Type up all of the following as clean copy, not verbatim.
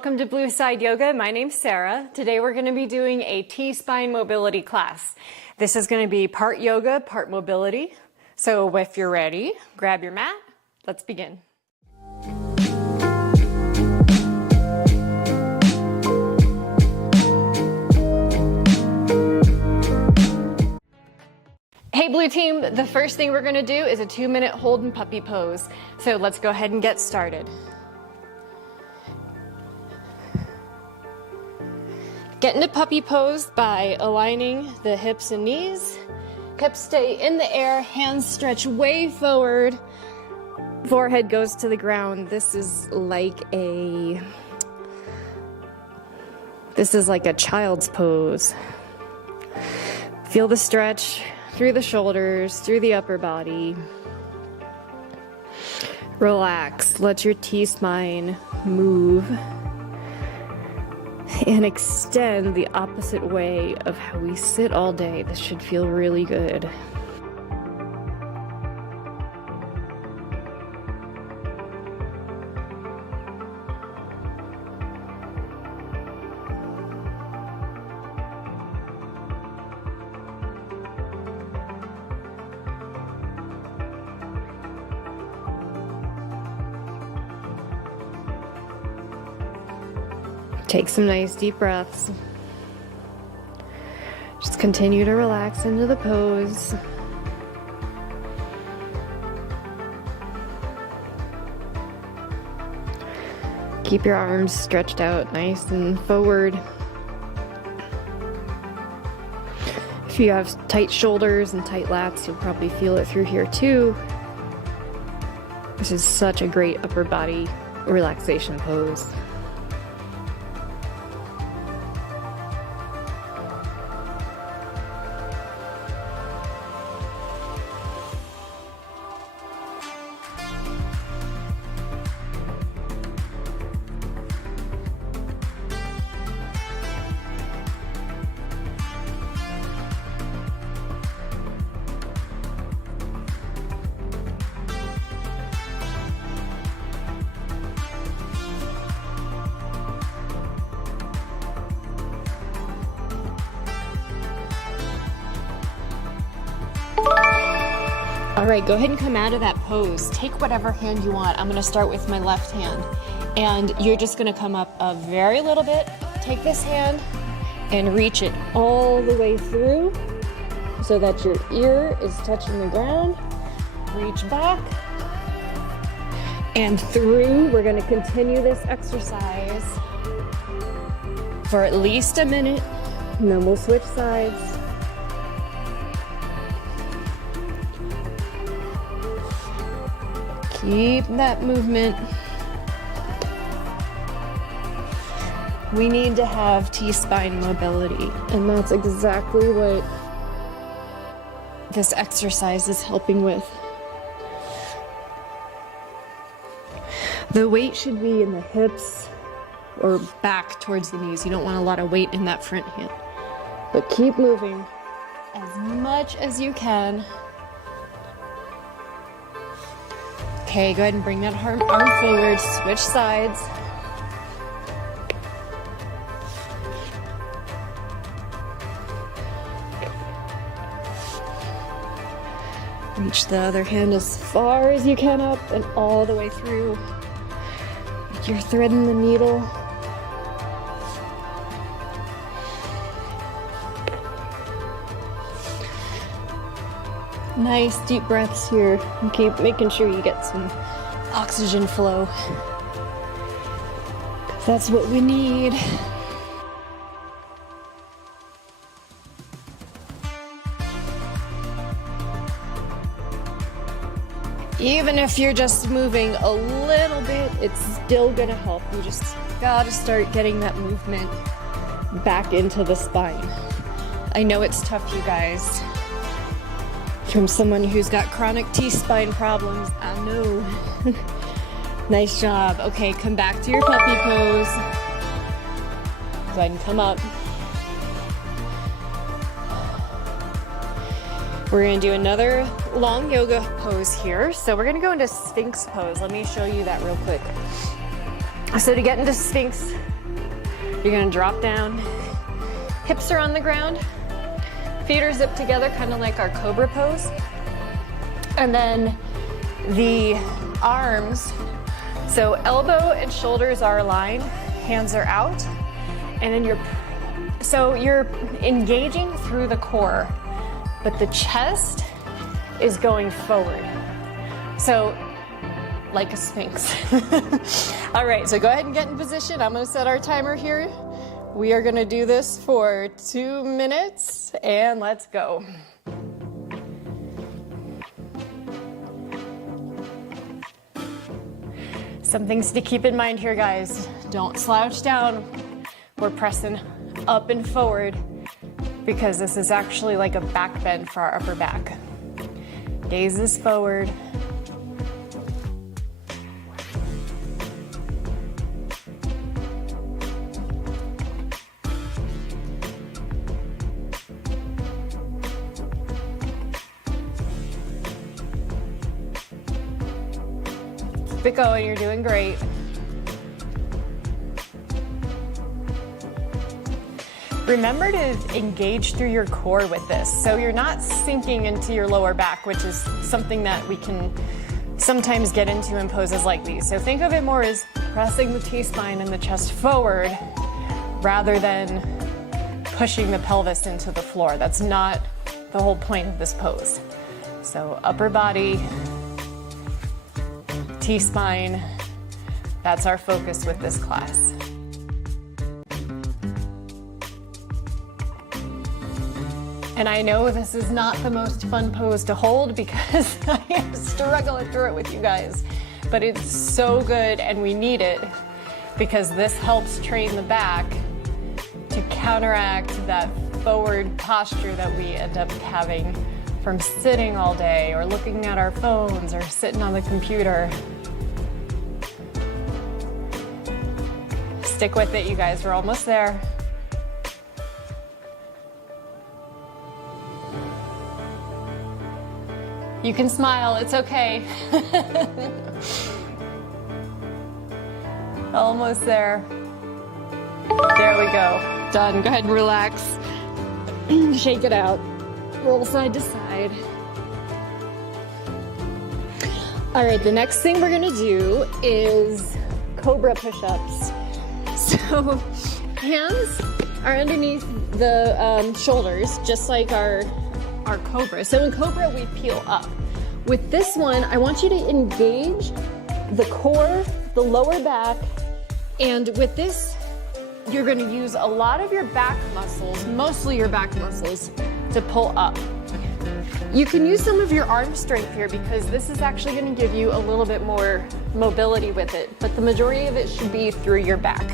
welcome to Blue Side Yoga. My name's Sarah. Today we're going to be doing a T-spine mobility class. This is going to be part yoga, part mobility. So if you're ready, grab your mat. Let's begin. Hey Blue Team, the first thing we're going to do is a 2-minute hold and puppy pose. So let's go ahead and get started. Get into puppy pose by aligning the hips and knees. Hips stay in the air, hands stretch way forward. Forehead goes to the ground. This is like a child's pose. Feel the stretch through the shoulders, through the upper body. Relax, let your T-spine move. And extend the opposite way of how we sit all day. This should feel really good. Take some nice deep breaths. Just continue to relax into the pose. Keep your arms stretched out nice and forward. If you have tight shoulders and tight lats, you'll probably feel it through here too. This is such a great upper body relaxation pose. All right, go ahead and come out of that pose. Take whatever hand you want. I'm gonna start with my left hand. And you're just gonna come up a very little bit. Take this hand and reach it all the way through so that your ear is touching the ground. Reach back and through. We're gonna continue this exercise for at least a minute, and then we'll switch sides. Keep that movement. We need to have T-spine mobility, and that's exactly what this exercise is helping with. The weight should be in the hips or back towards the knees. You don't want a lot of weight in that front hand. But keep moving as much as you can. Okay, go ahead and bring that arm forward, switch sides. Reach the other hand as far as you can up and all the way through. Like you're threading the needle. Nice deep breaths here, and keep making sure you get some oxygen flow. That's what we need. Even if you're just moving a little bit, it's still gonna help. You just gotta start getting that movement back into the spine. I know it's tough, you guys. From someone who's got chronic T-spine problems, I know. Nice job. Okay, come back to your puppy pose. Go ahead and come up. We're gonna do another long yoga pose here. So we're gonna go into Sphinx pose. Let me show you that real quick. So to get into Sphinx, You're gonna drop down, hips are on the ground, feet are zipped together, kind of like our cobra pose. And then the arms, so elbow and shoulders are aligned, hands are out, and then you're engaging through the core, but the chest is going forward. So like a sphinx. All right, so go ahead and get in position. I'm gonna set our timer here. We are gonna do this for 2 minutes, and let's go. Some things to keep in mind here, guys. Don't slouch down. We're pressing up and forward because this is actually like a back bend for our upper back. Gaze is forward. Keep it going, you're doing great. Remember to engage through your core with this. So you're not sinking into your lower back, which is something that we can sometimes get into in poses like these. So think of it more as pressing the T-spine and the chest forward rather than pushing the pelvis into the floor. That's not the whole point of this pose. So upper body, T-spine, that's our focus with this class. And I know this is not the most fun pose to hold because I am struggling through it with you guys, but it's so good and we need it because this helps train the back to counteract that forward posture that we end up having from sitting all day or looking at our phones or sitting on the computer. Stick with it, you guys, we're almost there. You can smile, it's okay. Almost there. There we go. Done. Go ahead and relax. Shake it out. Roll side to side. All right, the next thing we're gonna do is cobra push-ups. So hands are underneath the shoulders, just like our cobra. So in cobra, we peel up. With this one, I want you to engage the core, the lower back, and with this, you're gonna use a lot of your back muscles, mostly your back muscles, to pull up. You can use some of your arm strength here because this is actually gonna give you a little bit more mobility with it, but the majority of it should be through your back.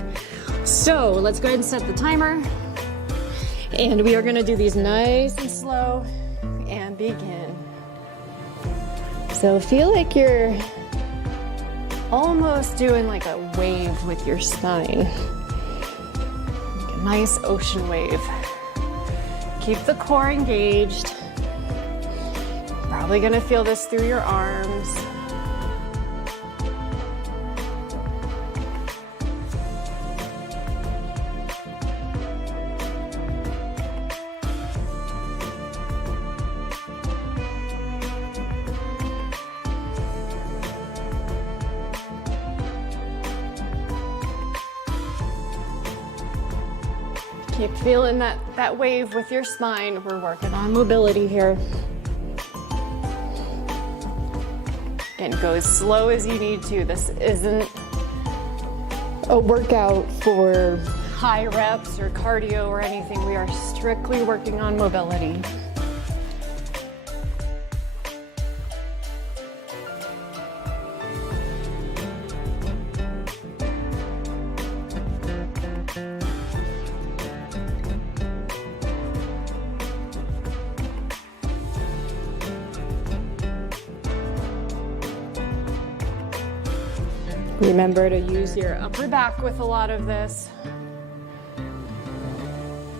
So let's go ahead and set the timer. And we are gonna do these nice and slow and begin. So feel like you're almost doing like a wave with your spine. Like a nice ocean wave. Keep the core engaged. Probably gonna feel this through your arms. Keep feeling that wave with your spine. We're working on mobility here. And go as slow as you need to. This isn't a workout for high reps or cardio or anything. We are strictly working on mobility. Remember to use your upper back with a lot of this.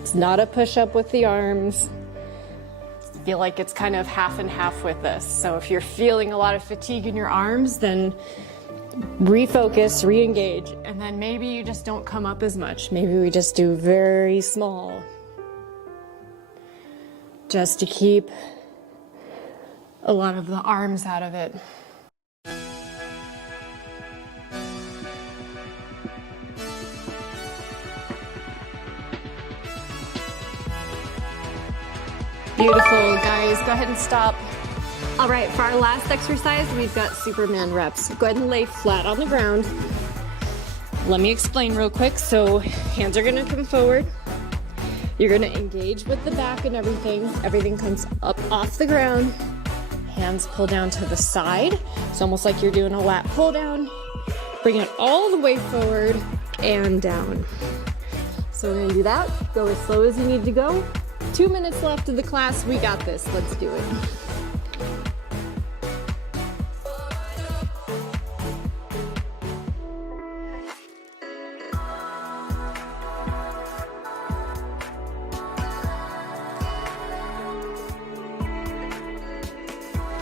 It's not a push-up with the arms. I feel like it's kind of half and half with this. So if you're feeling a lot of fatigue in your arms, then refocus, re-engage, and then maybe you just don't come up as much. Maybe we just do very small, just to keep a lot of the arms out of it. Beautiful, guys. Go ahead and stop. All right, for our last exercise, we've got Superman reps. Go ahead and lay flat on the ground. Let me explain real quick. So hands are gonna come forward. You're gonna engage with the back and everything. Everything comes up off the ground. Hands pull down to the side. It's almost like you're doing a lat pull down. Bring it all the way forward and down. So we're gonna do that. Go as slow as you need to go. 2 minutes left of the class. We got this. Let's do it.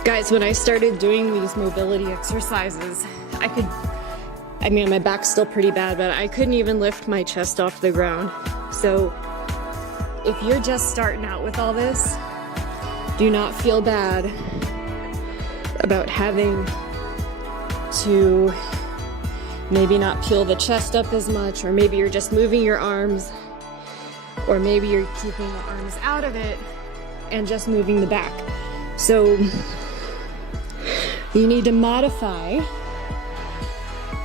Guys, when I started doing these mobility exercises, I mean, my back's still pretty bad, but I couldn't even lift my chest off the ground. So if you're just starting out with all this, do not feel bad about having to maybe not peel the chest up as much, or maybe you're just moving your arms, or maybe you're keeping the arms out of it and just moving the back. So you need to modify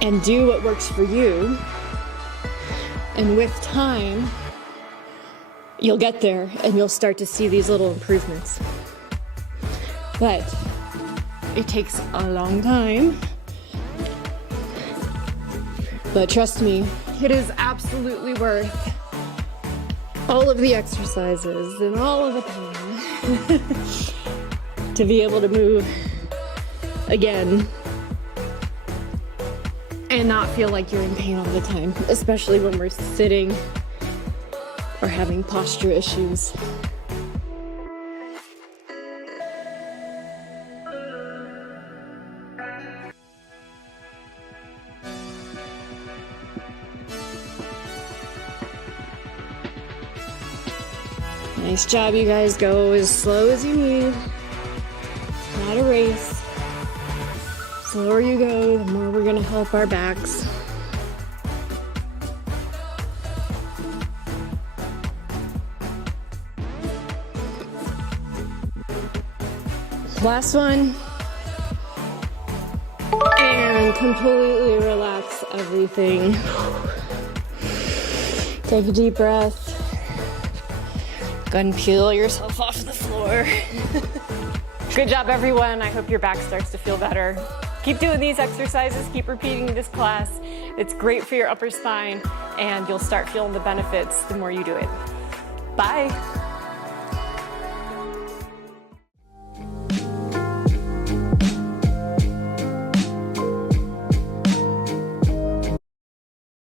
and do what works for you. And with time, you'll get there and you'll start to see these little improvements. But it takes a long time. But trust me, it is absolutely worth all of the exercises and all of the pain to be able to move again and not feel like you're in pain all the time, especially when we're sitting or having posture issues. Nice job, you guys. Go as slow as you need. It's not a race. The slower you go, the more we're gonna help our backs. Last one. And completely relax everything. Take a deep breath. Go ahead and peel yourself off the floor. Good job, everyone. I hope your back starts to feel better. Keep doing these exercises, keep repeating this class. It's great for your upper spine, and you'll start feeling the benefits the more you do it. Bye.